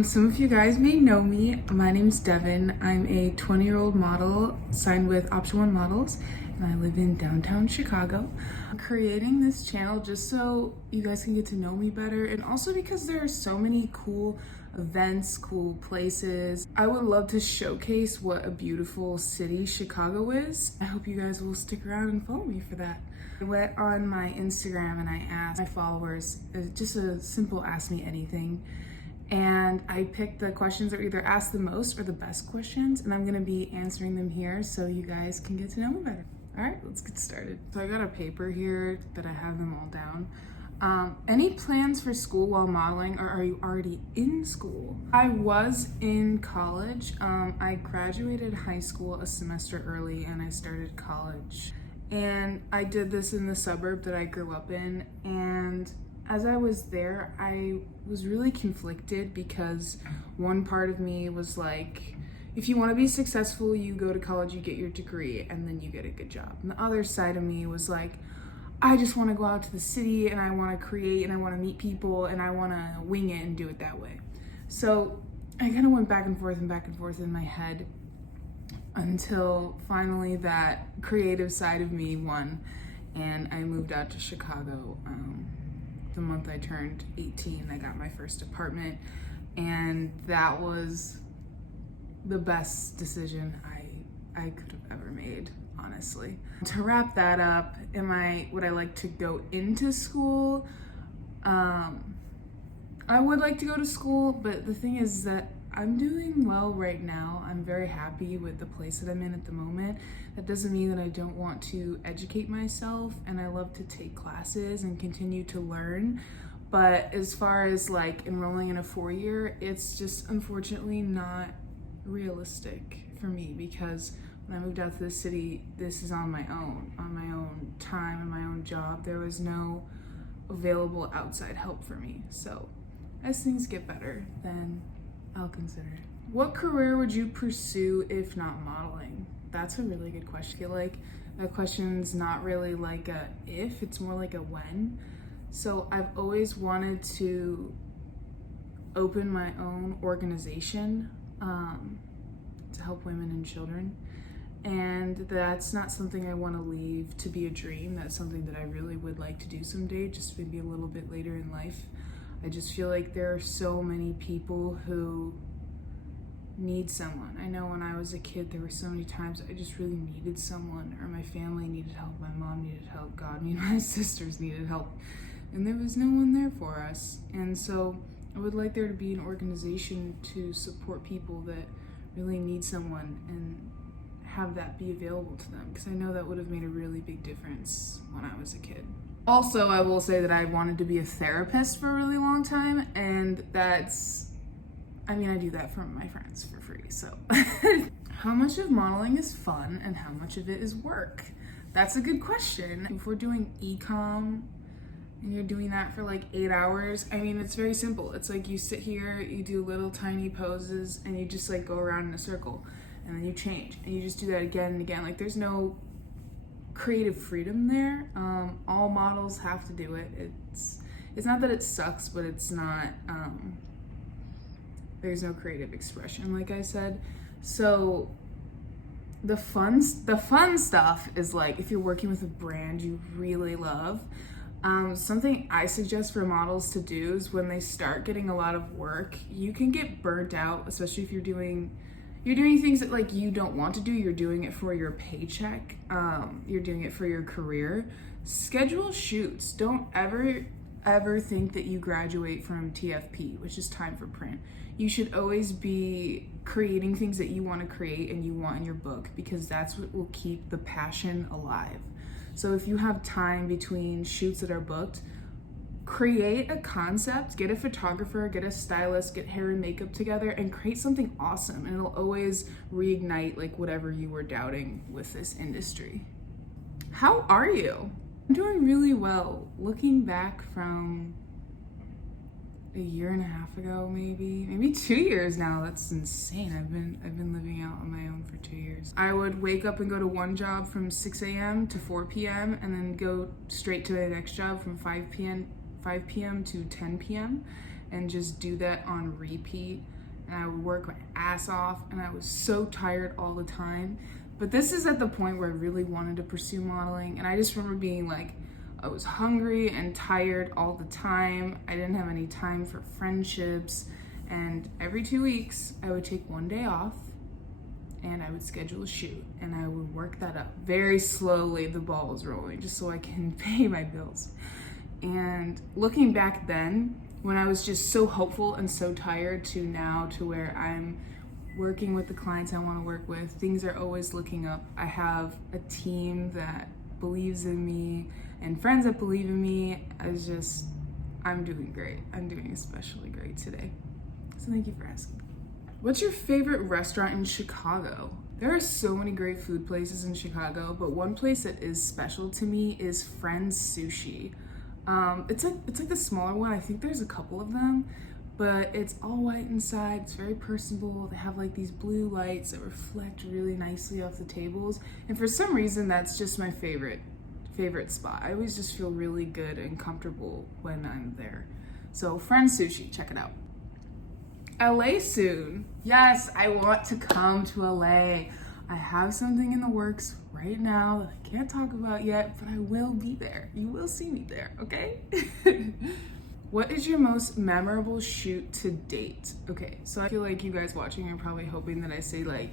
Some of you guys may know me. My name's Devin. I'm a 20-year-old model signed with Option 1 Models, and I live in downtown Chicago. I'm creating this channel just so you guys can get to know me better, and also because there are so many cool events, cool places. I would love to showcase what a beautiful city Chicago is. I hope you guys will stick around and follow me for that. I went on my Instagram and I asked my followers, just a simple ask me anything. And I picked the questions that were either asked the most or the best questions, and I'm gonna be answering them here so you guys can get to know me better. All right, let's get started. So I got a paper here that I have them all down. Any plans for school while modeling, or are you already in school? I was in college. I graduated high school a semester early and I started college. And I did this in the suburb that I grew up in, and as I was there, I was really conflicted because one part of me was like, if you want to be successful, you go to college, you get your degree, and then you get a good job. And the other side of me was like, I just want to go out to the city and I want to create and I want to meet people and I want to wing it and do it that way. So I kind of went back and forth in my head until finally that creative side of me won, and I moved out to Chicago. The month I turned 18, I got my first apartment, and that was the best decision I could have ever made, honestly. To wrap that up, would I like to go into school? I would like to go to school, but the thing is that I'm doing well right now. I'm very happy with the place that I'm in at the moment. That doesn't mean that I don't want to educate myself, and I love to take classes and continue to learn. But as far as like enrolling in a 4-year, it's just unfortunately not realistic for me, because when I moved out to the city, this is on my own time and my own job. There was no available outside help for me. So as things get better, then I'll consider it. What career would you pursue if not modeling? That's a really good question. I feel like that question's not really like a if, it's more like a when. So I've always wanted to open my own organization to help women and children. And that's not something I want to leave to be a dream. That's something that I really would like to do someday, just maybe a little bit later in life. I just feel like there are so many people who need someone. I know when I was a kid, there were so many times I just really needed someone, or my family needed help, my mom needed help, God, me and my sisters needed help, and there was no one there for us. And so I would like there to be an organization to support people that really need someone and have that be available to them, because I know that would have made a really big difference when I was a kid. Also, I will say that I wanted to be a therapist for a really long time, and I do that for my friends for free, so. How much of modeling is fun and how much of it is work? That's a good question. If we're doing e-com and you're doing that for like 8 hours, it's very simple. It's like you sit here, you do little tiny poses, and you just like go around in a circle, and then you change, and you just do that again and again. Like there's no creative freedom there. All models have to do it. It's not that it sucks, but it's not, there's no creative expression, like I said. So the fun stuff is like if you're working with a brand you really love. Something I suggest for models to do is when they start getting a lot of work, you can get burnt out, especially if you're doing things that like you don't want to do. You're doing it for your paycheck. You're doing it for your career. Schedule shoots. Don't ever think that you graduate from TFP, which is time for print. You should always be creating things that you want to create and you want in your book, because that's what will keep the passion alive. So if you have time between shoots that are booked, create a concept, get a photographer, get a stylist, get hair and makeup together, and create something awesome, and it'll always reignite like whatever you were doubting with this industry. How are you? I'm doing really well. Looking back from a year and a half ago, maybe 2 years now. That's insane. I've been living out on my own for 2 years. I would wake up and go to one job from 6 a.m. to 4 p.m. and then go straight to the next job from 5 p.m. to 10 p.m. and just do that on repeat. And I would work my ass off, and I was so tired all the time. But this is at the point where I really wanted to pursue modeling, and I just remember being like, I was hungry and tired all the time. I didn't have any time for friendships, and every 2 weeks I would take one day off and I would schedule a shoot, and I would work that up very slowly. The ball was rolling just so I can pay my bills. And looking back then, when I was just so hopeful and so tired, to now to where I'm working with the clients I want to work with, things are always looking up. I have a team that believes in me and friends that believe in me. I'm doing great. I'm doing especially great today. So thank you for asking. What's your favorite restaurant in Chicago? There are so many great food places in Chicago, but one place that is special to me is Friends Sushi. It's like the smaller one. I think there's a couple of them, but it's all white inside. It's very personable. They have like these blue lights that reflect really nicely off the tables, and for some reason that's just my favorite spot. I always just feel really good and comfortable when I'm there. So Friends Sushi, check it out. LA soon. Yes, I want to come to LA. I have something in the works right now that I can't talk about yet, but I will be there. You will see me there, okay? What is your most memorable shoot to date? Okay, so I feel like you guys watching are probably hoping that I say like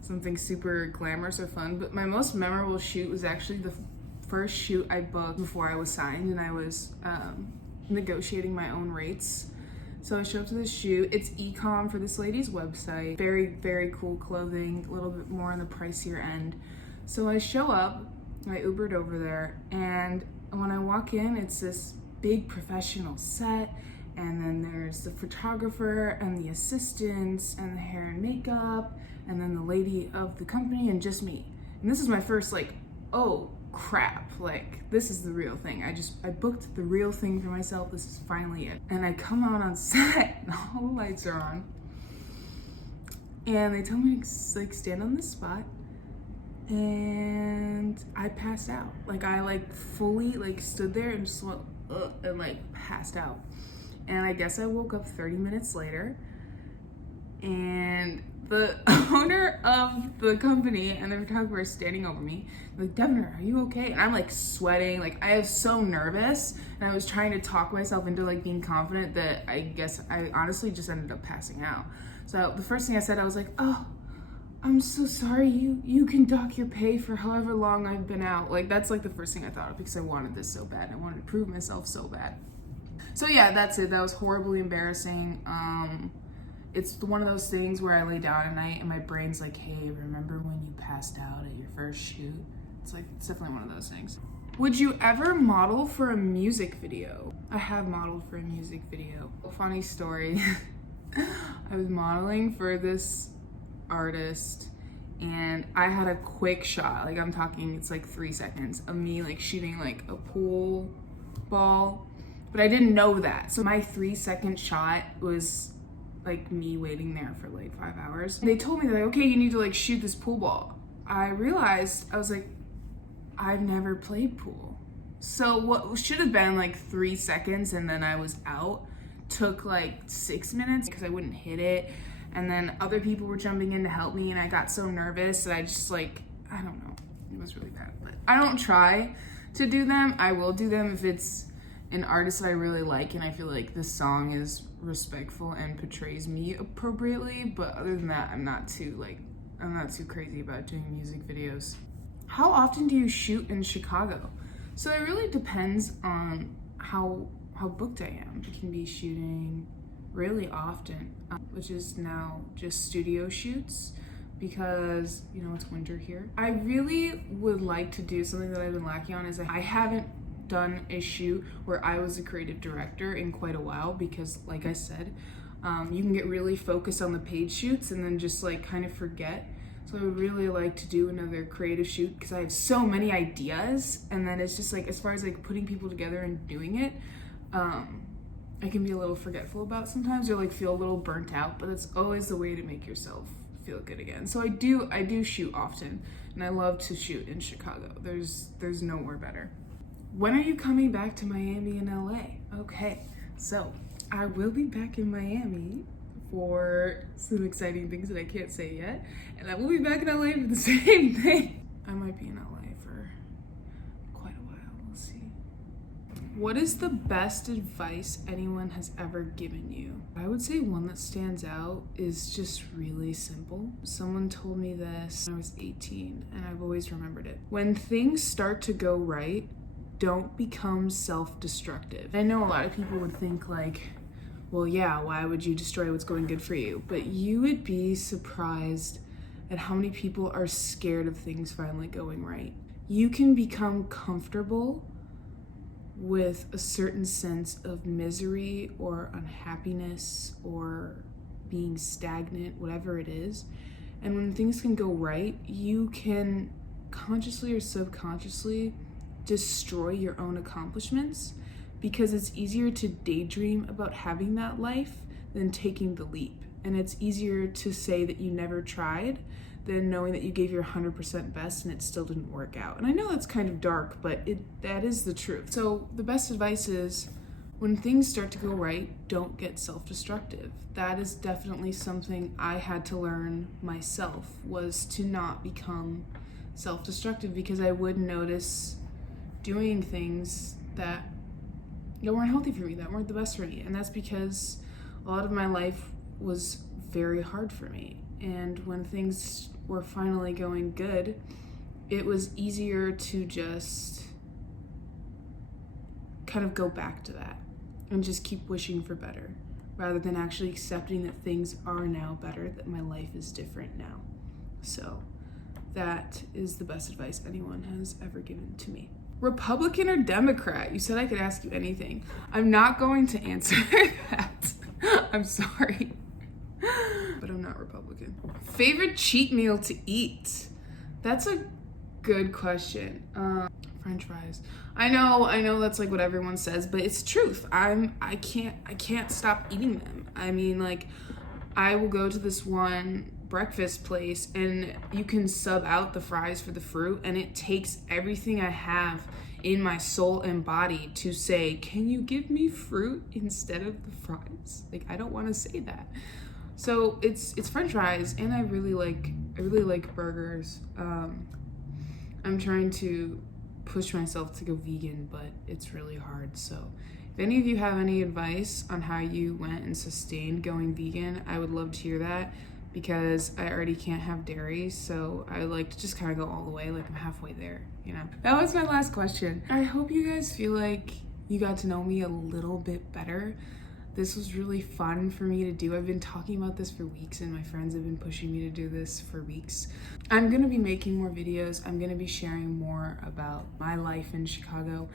something super glamorous or fun, but my most memorable shoot was actually the first shoot I booked before I was signed, and I was negotiating my own rates. So I show up to this shoot. It's e-com for this lady's website. Very, very cool clothing, a little bit more on the pricier end. So I show up, I Ubered over there, and when I walk in, it's this big professional set, and then there's the photographer and the assistants and the hair and makeup, and then the lady of the company and just me. And this is my first like, oh crap, like this is the real thing. I booked the real thing for myself. This is finally it. And I come out on set and all the lights are on, and they tell me to like stand on this spot, and I passed out. Like I like fully like stood there and just went and like passed out. And I guess I woke up 30 minutes later, and the owner of the company and the photographer is standing over me, like, Devin, are you okay? And I'm like sweating, like I was so nervous, and I was trying to talk myself into like being confident that I guess I honestly just ended up passing out. So the first thing I said, I was like, oh, I'm so sorry, you can dock your pay for however long I've been out. Like that's like the first thing I thought of, because I wanted this so bad. I wanted to prove myself so bad. So yeah, that's it. That was horribly embarrassing. It's one of those things where I lay down at night and my brain's like, hey, remember when you passed out at your first shoot? It's definitely one of those things. Would you ever model for a music video? I have modeled for a music video. Funny story. I was modeling for this artist, and I had a quick shot. Like I'm talking, it's like 3 seconds of me like shooting like a pool ball, but I didn't know that. So my 3-second shot was like me waiting there for like 5 hours. They told me, they're like, okay, you need to like shoot this pool ball. I realized, I was like, I've never played pool. So what should have been like 3 seconds and then I was out took like 6 minutes because I wouldn't hit it. And then other people were jumping in to help me, and I got so nervous that I just like, I don't know, it was really bad. But I don't try to do them. I will do them if it's an artist that I really like and I feel like this song is respectful and portrays me appropriately. But other than that, I'm not too crazy about doing music videos. How often do you shoot in Chicago? So it really depends on how booked I am. I can be shooting really often, which is now just studio shoots because, you know, it's winter here. I really would like to do something that I've been lacking on, is I haven't done a shoot where I was a creative director in quite a while, because like I said, you can get really focused on the paid shoots and then just like kind of forget. So I would really like to do another creative shoot because I have so many ideas, and then it's just like, as far as like putting people together and doing it, I can be a little forgetful about sometimes, or like feel a little burnt out, but it's always the way to make yourself feel good again. So I do shoot often, and I love to shoot in Chicago. There's nowhere better. When are you coming back to Miami and LA? Okay, so I will be back in Miami for some exciting things that I can't say yet. And I will be back in LA for the same thing. I might be in LA for quite a while, we'll see. What is the best advice anyone has ever given you? I would say one that stands out is just really simple. Someone told me this when I was 18 and I've always remembered it. When things start to go right, don't become self-destructive. I know a lot of people would think like, well, yeah, why would you destroy what's going good for you? But you would be surprised at how many people are scared of things finally going right. You can become comfortable with a certain sense of misery or unhappiness or being stagnant, whatever it is. And when things can go right, you can consciously or subconsciously destroy your own accomplishments because it's easier to daydream about having that life than taking the leap. And it's easier to say that you never tried than knowing that you gave your 100% best and it still didn't work out. And I know that's kind of dark, but that is the truth. So the best advice is when things start to go right, don't get self-destructive. That is definitely something I had to learn myself, was to not become self-destructive, because I would notice doing things that weren't healthy for me, that weren't the best for me. And that's because a lot of my life was very hard for me. And when things were finally going good, it was easier to just kind of go back to that and just keep wishing for better, rather than actually accepting that things are now better, that my life is different now. So that is the best advice anyone has ever given to me. Republican or Democrat? You said I could ask you anything. I'm not going to answer that. I'm sorry. But I'm not Republican. Favorite cheat meal to eat? That's a good question. French fries. I know that's like what everyone says, but it's truth. I can't stop eating them. I mean, like, I will go to this one breakfast place and you can sub out the fries for the fruit, and it takes everything I have in my soul and body to say, can you give me fruit instead of the fries? Like, I don't want to say that. So it's French fries, and I really like burgers. I'm trying to push myself to go vegan, but it's really hard. So if any of you have any advice on how you went and sustained going vegan, I would love to hear that, because I already can't have dairy, so I like to just kind of go all the way, like I'm halfway there, you know? That was my last question. I hope you guys feel like you got to know me a little bit better. This was really fun for me to do. I've been talking about this for weeks, and my friends have been pushing me to do this for weeks. I'm gonna be making more videos. I'm gonna be sharing more about my life in Chicago,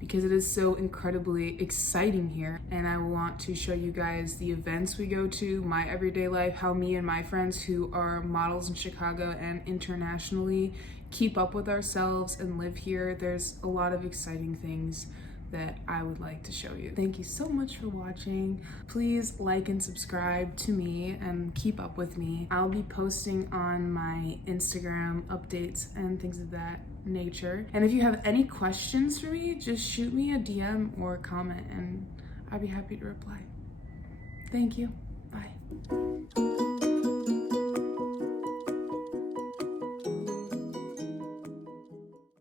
because it is so incredibly exciting here. And I want to show you guys the events we go to, my everyday life, how me and my friends who are models in Chicago and internationally keep up with ourselves and live here. There's a lot of exciting things that I would like to show you. Thank you so much for watching. Please like and subscribe to me and keep up with me. I'll be posting on my Instagram updates and things of that nature. And if you have any questions for me, just shoot me a DM or a comment and I'd be happy to reply. Thank you. Bye.